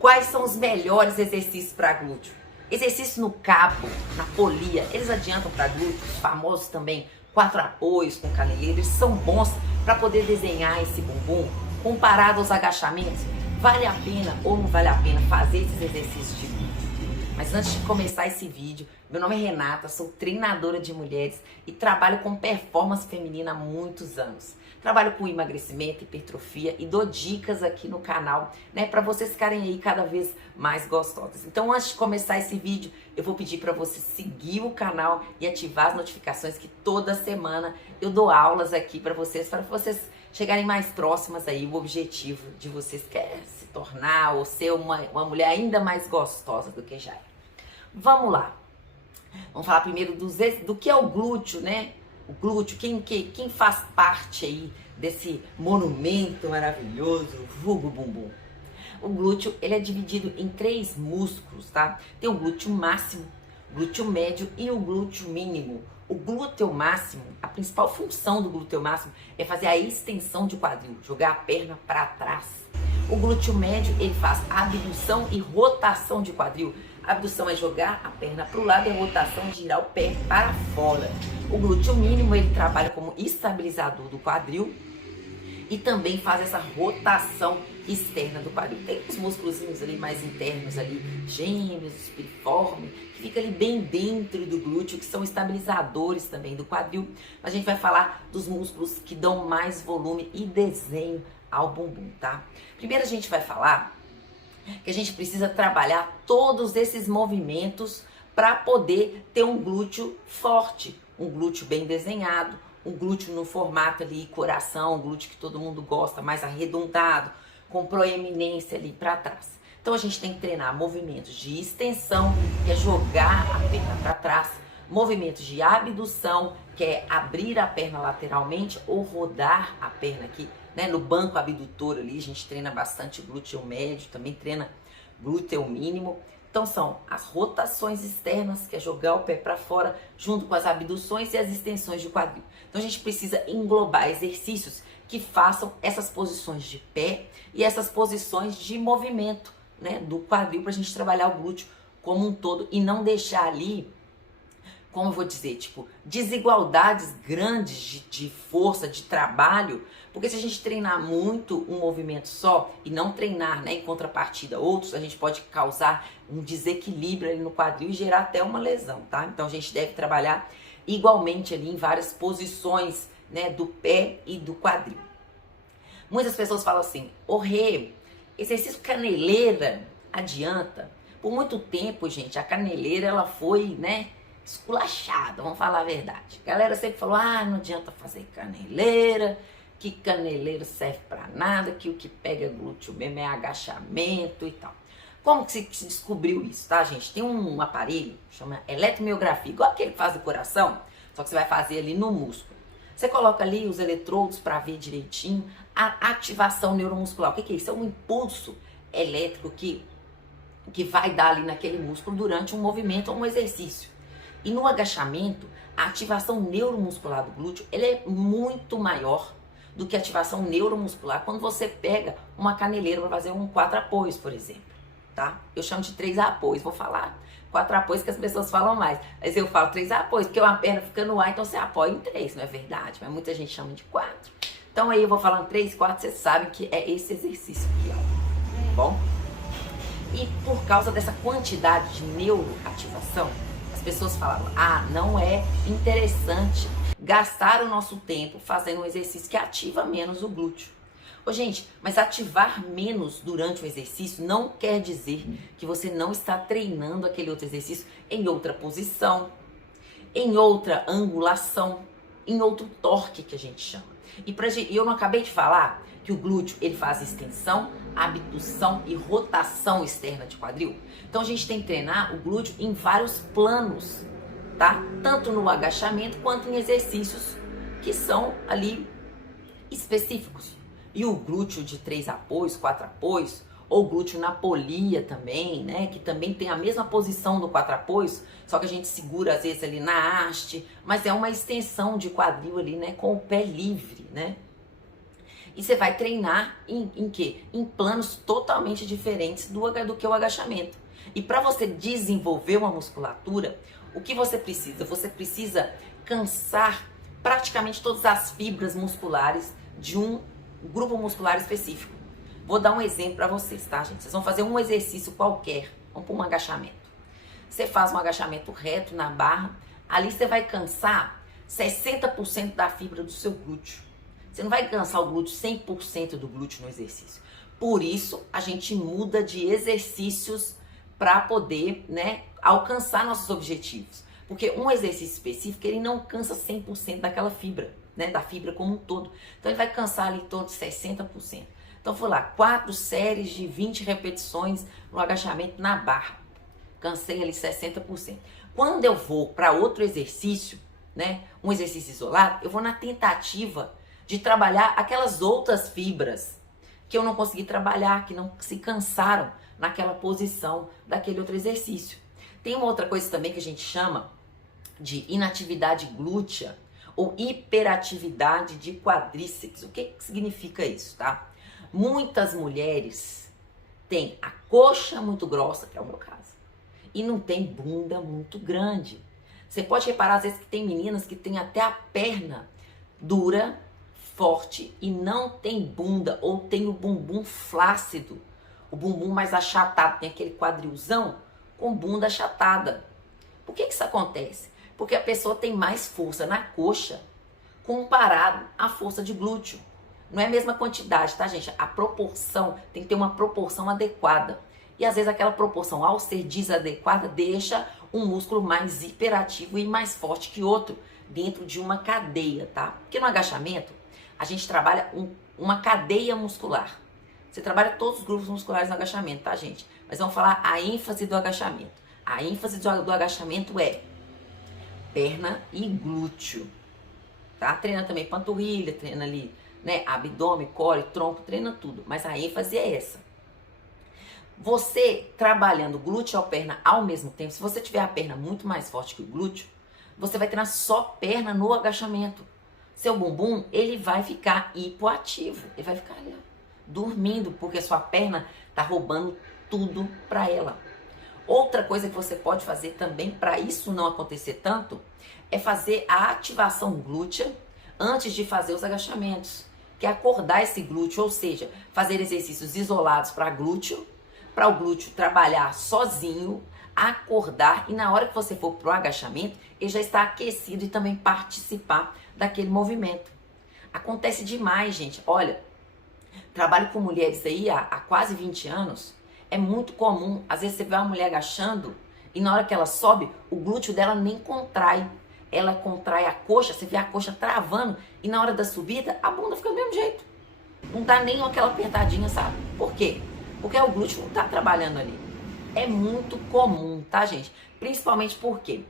Quais são os melhores exercícios para glúteo? Exercício no cabo, na polia, eles adiantam para glúteo, os famosos também 4 apoios com caneleira, eles são bons para poder desenhar esse bumbum. Comparado aos agachamentos, vale a pena ou não vale a pena fazer esses exercícios de glúteo? Mas antes de começar esse vídeo, meu nome é Renata, sou treinadora de mulheres e trabalho com performance feminina há muitos anos. Trabalho com emagrecimento, hipertrofia e dou dicas aqui no canal, né, para vocês ficarem aí cada vez mais gostosas. Então, antes de começar esse vídeo, eu vou pedir para você seguir o canal e ativar as notificações, que toda semana eu dou aulas aqui para vocês chegarem mais próximas aí o objetivo de vocês, que é se tornar ou ser uma mulher ainda mais gostosa do que já é. Vamos lá. Vamos falar primeiro do que é o glúteo, né? O glúteo, quem faz parte aí desse monumento maravilhoso, vulgo bumbum? O glúteo, ele é dividido em 3 músculos, tá? Tem o glúteo máximo, o glúteo médio e o glúteo mínimo. O glúteo máximo, a principal função do glúteo máximo é fazer a extensão de quadril, jogar a perna para trás. O glúteo médio, ele faz abdução e rotação de quadril. A abdução é jogar a perna para o lado e a rotação é girar o pé para fora. O glúteo mínimo, ele trabalha como estabilizador do quadril e também faz essa rotação externa do quadril. Tem os músculozinhos ali mais internos ali, gêmeos, piriforme, que fica ali bem dentro do glúteo, que são estabilizadores também do quadril. A gente vai falar dos músculos que dão mais volume e desenho ao bumbum, tá? Primeiro a gente vai falar que a gente precisa trabalhar todos esses movimentos para poder ter um glúteo forte, um glúteo bem desenhado, um glúteo no formato ali coração, um glúteo que todo mundo gosta, mais arredondado, com proeminência ali para trás. Então a gente tem que treinar movimentos de extensão, que é jogar a perna para trás, movimentos de abdução, que é abrir a perna lateralmente ou rodar a perna aqui, né, no banco abdutor ali. A gente treina bastante glúteo médio, também treina glúteo mínimo. Então são as rotações externas, que é jogar o pé para fora, junto com as abduções e as extensões de quadril. Então a gente precisa englobar exercícios que façam essas posições de pé e essas posições de movimento, né, do quadril, para a gente trabalhar o glúteo como um todo e não deixar ali, como eu vou dizer, tipo, desigualdades grandes de força, de trabalho, porque se a gente treinar muito um movimento só e não treinar, né, em contrapartida outros, a gente pode causar um desequilíbrio ali no quadril e gerar até uma lesão, tá? Então a gente deve trabalhar igualmente ali em várias posições, né, do pé e do quadril. Muitas pessoas falam assim: ô Rê, exercício caneleira adianta? Por muito tempo, gente, a caneleira ela foi, né, esculachada, vamos falar a verdade. A galera sempre falou: ah, não adianta fazer caneleira, que caneleira serve pra nada, que o que pega glúteo mesmo é agachamento e tal. Como que se descobriu isso, tá, gente? Tem um aparelho, chama eletromiografia, igual aquele que faz do coração, só que você vai fazer ali no músculo. Você coloca ali os eletrodos para ver direitinho a ativação neuromuscular. O que é isso? É um impulso elétrico que vai dar ali naquele músculo durante um movimento ou um exercício. E no agachamento, a ativação neuromuscular do glúteo, ele é muito maior do que a ativação neuromuscular quando você pega uma caneleira para fazer um 4 apoios, por exemplo, tá? Eu chamo de 3 apoios, vou falar 4 apoios que as pessoas falam mais, mas eu falo 3 apoios, porque uma perna fica no ar, então você apoia em 3, não é verdade? Mas muita gente chama de 4. Então aí eu vou falando 3, 4, vocês sabem que é esse exercício aqui, ó. Bom? E por causa dessa quantidade de neuroativação, as pessoas falavam: ah, não é interessante gastar o nosso tempo fazendo um exercício que ativa menos o glúteo. Ô, gente, mas ativar menos durante o exercício não quer dizer que você não está treinando aquele outro exercício em outra posição, em outra angulação, em outro torque, que a gente chama. E eu não acabei de falar que o glúteo ele faz extensão, abdução e rotação externa de quadril? Então a gente tem que treinar o glúteo em vários planos, tá? Tanto no agachamento quanto em exercícios que são ali específicos. E o glúteo de 3 apoios, 4 apoios, ou glúteo na polia também, né? Que também tem a mesma posição do 4 apoios, só que a gente segura às vezes ali na haste, mas é uma extensão de quadril ali, né? Com o pé livre, né? E você vai treinar em quê? Em planos totalmente diferentes do que o agachamento. E para você desenvolver uma musculatura, o que você precisa? Você precisa cansar praticamente todas as fibras musculares de um grupo muscular específico. Vou dar um exemplo para vocês, tá, gente? Vocês vão fazer um exercício qualquer, vamos para um agachamento. Você faz um agachamento reto na barra, ali você vai cansar 60% da fibra do seu glúteo. Você não vai cansar o glúteo 100% do glúteo no exercício. Por isso, a gente muda de exercícios para poder, né, alcançar nossos objetivos. Porque um exercício específico, ele não cansa 100% daquela fibra, né, da fibra como um todo. Então, ele vai cansar ali todos 60%. Então, foi lá, 4 séries de 20 repetições no agachamento na barra. Cansei ali 60%. Quando eu vou para outro exercício, né, um exercício isolado, eu vou na tentativa de trabalhar aquelas outras fibras que eu não consegui trabalhar, que não se cansaram naquela posição daquele outro exercício. Tem uma outra coisa também que a gente chama de inatividade glútea ou hiperatividade de quadríceps. O que significa isso, tá? Muitas mulheres têm a coxa muito grossa, que é o meu caso, e não tem bunda muito grande. Você pode reparar às vezes que tem meninas que têm até a perna dura, forte e não tem bunda, ou tem o bumbum flácido, o bumbum mais achatado, tem aquele quadrilzão com bunda achatada. Por que isso acontece? Porque a pessoa tem mais força na coxa comparado à força de glúteo. Não é a mesma quantidade, tá, gente? A proporção tem que ter uma proporção adequada. E às vezes aquela proporção, ao ser desadequada, deixa um músculo mais hiperativo e mais forte que outro dentro de uma cadeia, tá? Porque no agachamento, a gente trabalha uma cadeia muscular. Você trabalha todos os grupos musculares no agachamento, tá, gente? Mas vamos falar a ênfase do agachamento. A ênfase do agachamento é perna e glúteo, tá? Treina também panturrilha, treina ali, né, abdômen, core, tronco, treina tudo. Mas a ênfase é essa. Você trabalhando glúteo ou perna ao mesmo tempo, se você tiver a perna muito mais forte que o glúteo, você vai treinar só perna no agachamento. Seu bumbum, ele vai ficar hipoativo, ele vai ficar ali, ó, dormindo, porque sua perna tá roubando tudo para ela. Outra coisa que você pode fazer também para isso não acontecer tanto, é fazer a ativação glútea antes de fazer os agachamentos, que é acordar esse glúteo, ou seja, fazer exercícios isolados para o glúteo trabalhar sozinho, acordar, e na hora que você for pro agachamento, ele já está aquecido e também participar daquele movimento. Acontece demais, gente. Olha, trabalho com mulheres aí há quase 20 anos, é muito comum, às vezes você vê uma mulher agachando e na hora que ela sobe, o glúteo dela nem contrai. Ela contrai a coxa, você vê a coxa travando e na hora da subida, a bunda fica do mesmo jeito. Não dá nem aquela apertadinha, sabe? Por quê? Porque o glúteo não tá trabalhando ali. É muito comum, tá, gente? Principalmente porque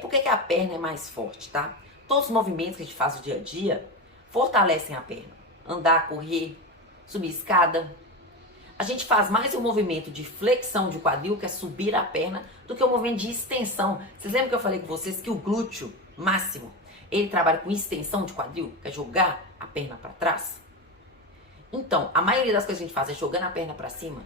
por que a perna é mais forte, tá? Todos os movimentos que a gente faz no dia a dia fortalecem a perna. Andar, correr, subir escada. A gente faz mais um movimento de flexão de quadril, que é subir a perna, do que o movimento de extensão. Vocês lembram que eu falei com vocês que o glúteo máximo, ele trabalha com extensão de quadril, que é jogar a perna para trás? Então, a maioria das coisas que a gente faz é jogando a perna para cima.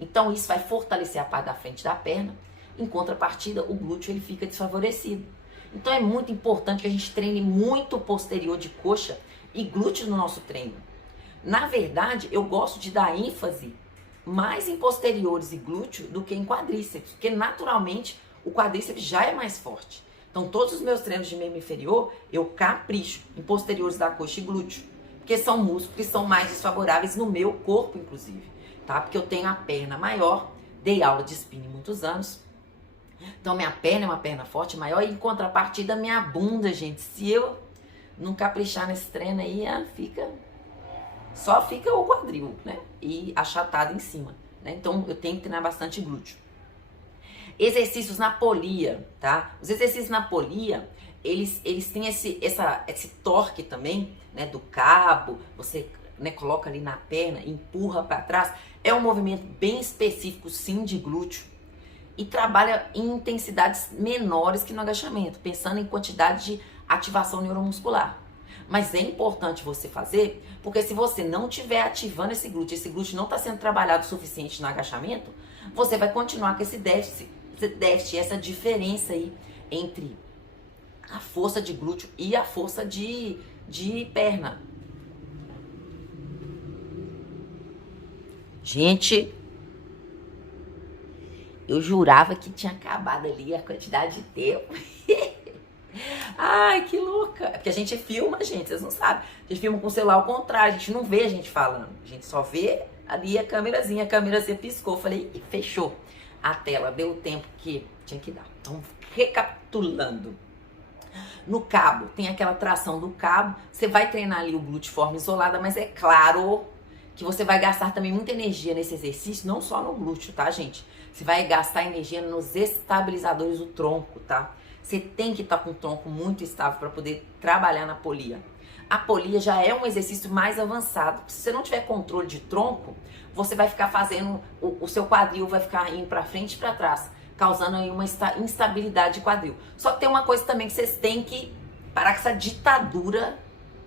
Então, isso vai fortalecer a parte da frente da perna. Em contrapartida, o glúteo ele fica desfavorecido. Então, é muito importante que a gente treine muito posterior de coxa e glúteo no nosso treino. Na verdade, eu gosto de dar ênfase mais em posteriores e glúteo do que em quadríceps, porque naturalmente o quadríceps já é mais forte. Então, todos os meus treinos de membro inferior, eu capricho em posteriores da coxa e glúteo, porque são músculos que são mais desfavoráveis no meu corpo, inclusive, tá? Porque eu tenho a perna maior, dei aula de spinning muitos anos, então minha perna é uma perna forte, maior, e em contrapartida minha bunda, gente, se eu não caprichar nesse treino aí, só fica o quadril, né? E achatado em cima, né? Então eu tenho que treinar bastante glúteo. Exercícios na polia, tá? Os exercícios na polia, eles têm esse torque também, né? Do cabo, você, né, coloca ali na perna, empurra para trás. É um movimento bem específico, sim, de glúteo. E trabalha em intensidades menores que no agachamento, pensando em quantidade de ativação neuromuscular. Mas é importante você fazer, porque se você não estiver ativando esse glúteo não está sendo trabalhado o suficiente no agachamento, você vai continuar com esse déficit, essa diferença aí entre a força de glúteo e a força de perna. Gente, eu jurava que tinha acabado ali a quantidade de tempo. Ai, que louca. É porque a gente filma, gente, vocês não sabem. A gente filma com o celular ao contrário, a gente não vê a gente falando. A gente só vê ali a câmerazinha piscou. Eu falei, e fechou a tela, deu o tempo que tinha que dar. Então, recapitulando. No cabo, tem aquela tração do cabo. Você vai treinar ali o glúteo de forma isolada, mas é claro que você vai gastar também muita energia nesse exercício, não só no glúteo, tá, gente? Você vai gastar energia nos estabilizadores do tronco, tá? Você tem que estar com o tronco muito estável para poder trabalhar na polia. A polia já é um exercício mais avançado. Se você não tiver controle de tronco, você vai ficar fazendo, o seu quadril vai ficar indo para frente e para trás, causando aí uma instabilidade de quadril. Só que tem uma coisa também que vocês têm que parar com essa ditadura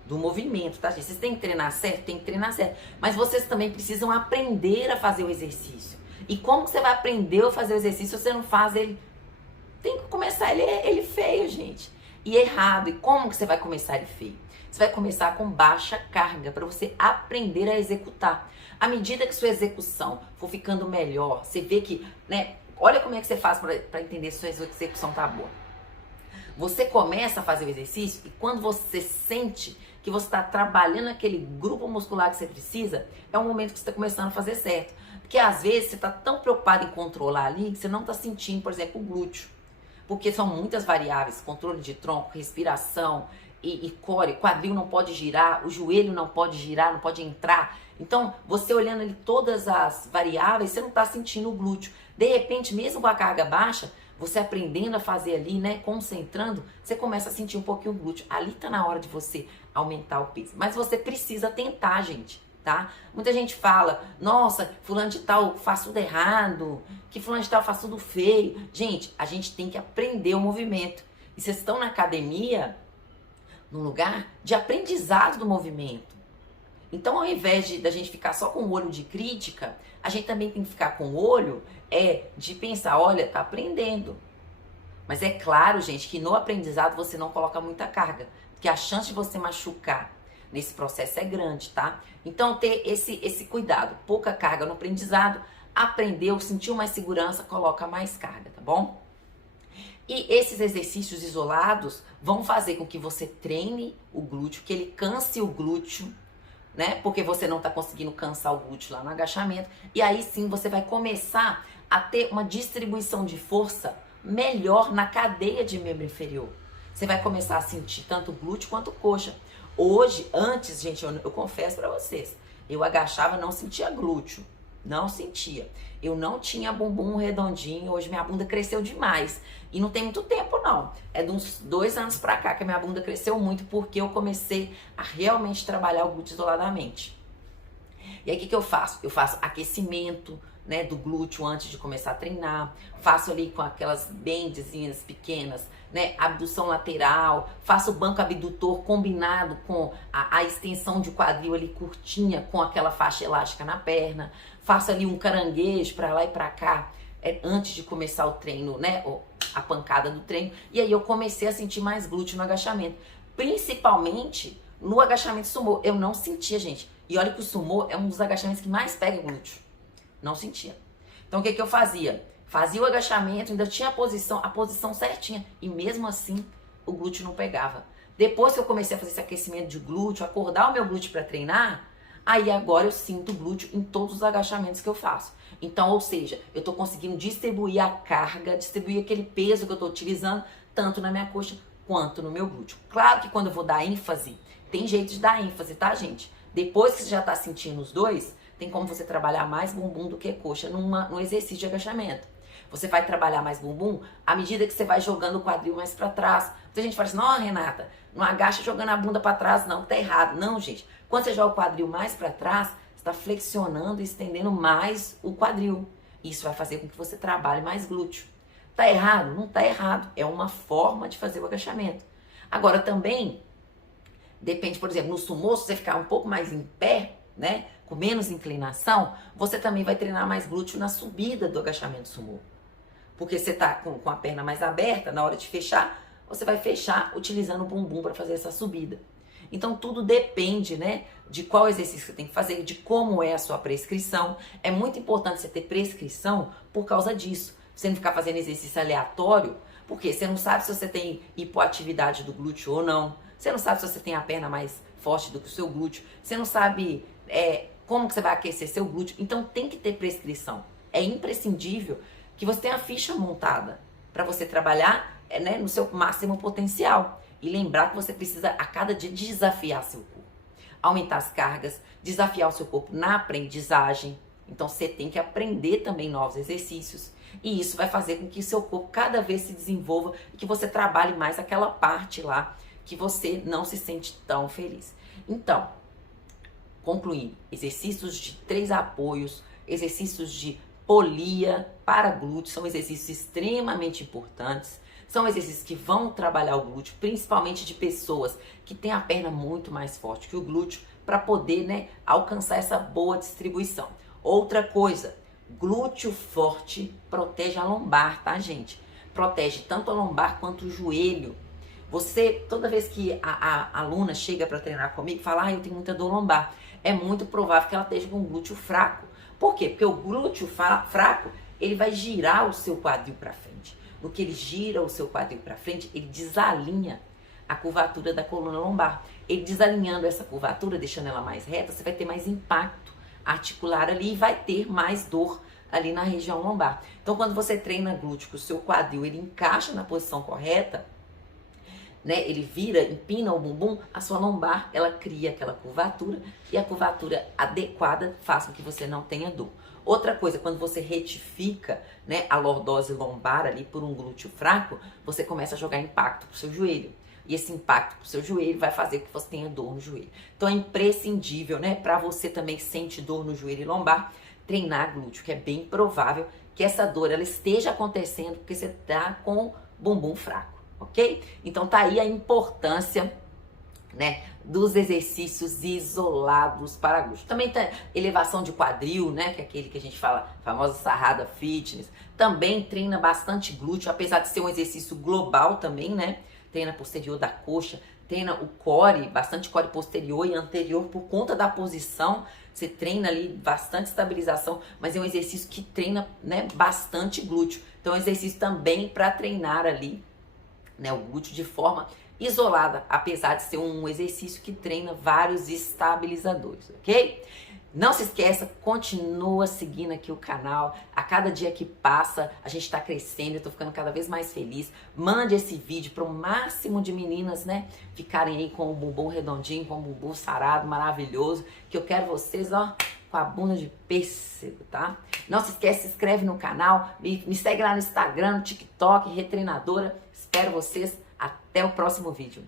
do movimento, tá, gente? Vocês têm que treinar certo? Tem que treinar certo. Mas vocês também precisam aprender a fazer o exercício. E como que você vai aprender a fazer o exercício se você não faz ele? Tem que começar ele feio, gente. E errado. E como que você vai começar ele feio? Você vai começar com baixa carga, para você aprender a executar. À medida que sua execução for ficando melhor, você vê que, né? Olha como é que você faz para entender se sua execução tá boa. Você começa a fazer o exercício e quando você sente que você está trabalhando aquele grupo muscular que você precisa, é o momento que você está começando a fazer certo. Porque às vezes você está tão preocupado em controlar ali que você não está sentindo, por exemplo, o glúteo. Porque são muitas variáveis, controle de tronco, respiração e core, quadril não pode girar, o joelho não pode girar, não pode entrar. Então, você olhando ali todas as variáveis, você não está sentindo o glúteo. De repente, mesmo com a carga baixa, você aprendendo a fazer ali, né, concentrando, você começa a sentir um pouquinho o glúteo. Ali tá na hora de você aumentar o peso. Mas você precisa tentar, gente, tá? Muita gente fala, nossa, fulano de tal faz tudo errado, que fulano de tal faz tudo feio. Gente, a gente tem que aprender o movimento. E vocês estão na academia, num lugar de aprendizado do movimento. Então, ao invés da gente ficar só com o olho de crítica, a gente também tem que ficar com o olho de pensar, olha, tá aprendendo. Mas é claro, gente, que no aprendizado você não coloca muita carga, porque a chance de você machucar nesse processo é grande, tá? Então, ter esse cuidado, pouca carga no aprendizado, aprendeu, sentiu mais segurança, coloca mais carga, tá bom? E esses exercícios isolados vão fazer com que você treine o glúteo, que ele canse o glúteo, né? Porque você não tá conseguindo cansar o glúteo lá no agachamento. E aí sim você vai começar a ter uma distribuição de força melhor na cadeia de membro inferior. Você vai começar a sentir tanto o glúteo quanto coxa. Hoje, antes, gente, eu confesso pra vocês, eu agachava, não sentia glúteo. Não sentia. Eu não tinha bumbum redondinho, hoje minha bunda cresceu demais. E não tem muito tempo, não. É de uns 2 anos pra cá que a minha bunda cresceu muito, porque eu comecei a realmente trabalhar o glúteo isoladamente. E aí, o que eu faço? Eu faço aquecimento, né, do glúteo antes de começar a treinar. Faço ali com aquelas bendezinhas pequenas, né, abdução lateral. Faço banco abdutor combinado com a extensão de quadril ali curtinha, com aquela faixa elástica na perna. Faço ali um caranguejo pra lá e pra cá, antes de começar o treino, né, a pancada do treino. E aí eu comecei a sentir mais glúteo no agachamento. Principalmente no agachamento sumô. Eu não sentia, gente. E olha que o sumô é um dos agachamentos que mais pega glúteo. Não sentia. Então o que eu fazia? Fazia o agachamento, ainda tinha a posição certinha. E mesmo assim, o glúteo não pegava. Depois que eu comecei a fazer esse aquecimento de glúteo, acordar o meu glúteo para treinar, aí agora eu sinto glúteo em todos os agachamentos que eu faço. Então, ou seja, eu tô conseguindo distribuir a carga, distribuir aquele peso que eu tô utilizando, tanto na minha coxa quanto no meu glúteo. Claro que quando eu vou dar ênfase, tem jeito de dar ênfase, tá, gente? Depois que você já tá sentindo os dois, tem como você trabalhar mais bumbum do que coxa no exercício de agachamento. Você vai trabalhar mais bumbum à medida que você vai jogando o quadril mais para trás. Muita gente fala assim, não, Renata, não agacha jogando a bunda para trás, não, tá errado. Não, gente. Quando você joga o quadril mais para trás, você está flexionando e estendendo mais o quadril. Isso vai fazer com que você trabalhe mais glúteo. Tá errado? Não tá errado. É uma forma de fazer o agachamento. Agora também, Depende, por exemplo, no sumô, se você ficar um pouco mais em pé, né, com menos inclinação, você também vai treinar mais glúteo na subida do agachamento sumô. Porque você tá com a perna mais aberta, na hora de fechar, você vai fechar utilizando o bumbum para fazer essa subida. Então tudo depende, né, de qual exercício você tem que fazer, de como é a sua prescrição. É muito importante você ter prescrição por causa disso. Você não ficar fazendo exercício aleatório, porque você não sabe se você tem hipoatividade do glúteo ou não. Você não sabe se você tem a perna mais forte do que o seu glúteo. Você não sabe como que você vai aquecer seu glúteo. Então tem que ter prescrição. É imprescindível que você tenha a ficha montada para você trabalhar né, no seu máximo potencial. E lembrar que você precisa a cada dia desafiar seu corpo. Aumentar as cargas, desafiar o seu corpo na aprendizagem. Então você tem que aprender também novos exercícios. E isso vai fazer com que o seu corpo cada vez se desenvolva e que você trabalhe mais aquela parte lá que você não se sente tão feliz. Então, concluindo, exercícios de 3 apoios, exercícios de polia para glúteo, são exercícios extremamente importantes. São exercícios que vão trabalhar o glúteo, principalmente de pessoas que têm a perna muito mais forte que o glúteo, para poder, né, alcançar essa boa distribuição. Outra coisa, glúteo forte protege a lombar, tá, gente? Protege tanto a lombar quanto o joelho. Você, toda vez que a aluna chega para treinar comigo, fala, eu tenho muita dor lombar, é muito provável que ela esteja com um glúteo fraco. Por quê? Porque o glúteo fraco, ele vai girar o seu quadril para frente. No que ele gira o seu quadril para frente, ele desalinha a curvatura da coluna lombar. Ele desalinhando essa curvatura, deixando ela mais reta, você vai ter mais impacto articular ali e vai ter mais dor ali na região lombar. Então, quando você treina glúteo, que o seu quadril ele encaixa na posição correta, né, ele vira, empina o bumbum, a sua lombar, ela cria aquela curvatura e a curvatura adequada faz com que você não tenha dor. Outra coisa, quando você retifica, né, a lordose lombar ali por um glúteo fraco, você começa a jogar impacto pro seu joelho. E esse impacto pro seu joelho vai fazer com que você tenha dor no joelho. Então é imprescindível, né, para você também que sente dor no joelho e lombar, treinar glúteo, que é bem provável que essa dor ela esteja acontecendo porque você tá com bumbum fraco, ok? Então tá aí a importância, né, dos exercícios isolados para glúteo. Também tem elevação de quadril, né, que é aquele que a gente fala, famosa sarrada fitness. Também treina bastante glúteo, apesar de ser um exercício global também, né? Treina posterior da coxa, treina o core, bastante core posterior e anterior por conta da posição. Você treina ali bastante estabilização, mas é um exercício que treina, né, bastante glúteo. Então é um exercício também para treinar ali, né, o glúteo de forma isolada, apesar de ser um exercício que treina vários estabilizadores, ok? Não se esqueça, continua seguindo aqui o canal. A cada dia que passa, a gente está crescendo, eu tô ficando cada vez mais feliz. Mande esse vídeo para o máximo de meninas, né, ficarem aí com o bumbum redondinho, com o bumbum sarado, maravilhoso, que eu quero vocês, ó, com a bunda de pêssego, tá? Não se esquece, se inscreve no canal, me segue lá no Instagram, no TikTok, Retreinadora. Espero vocês. Até o próximo vídeo.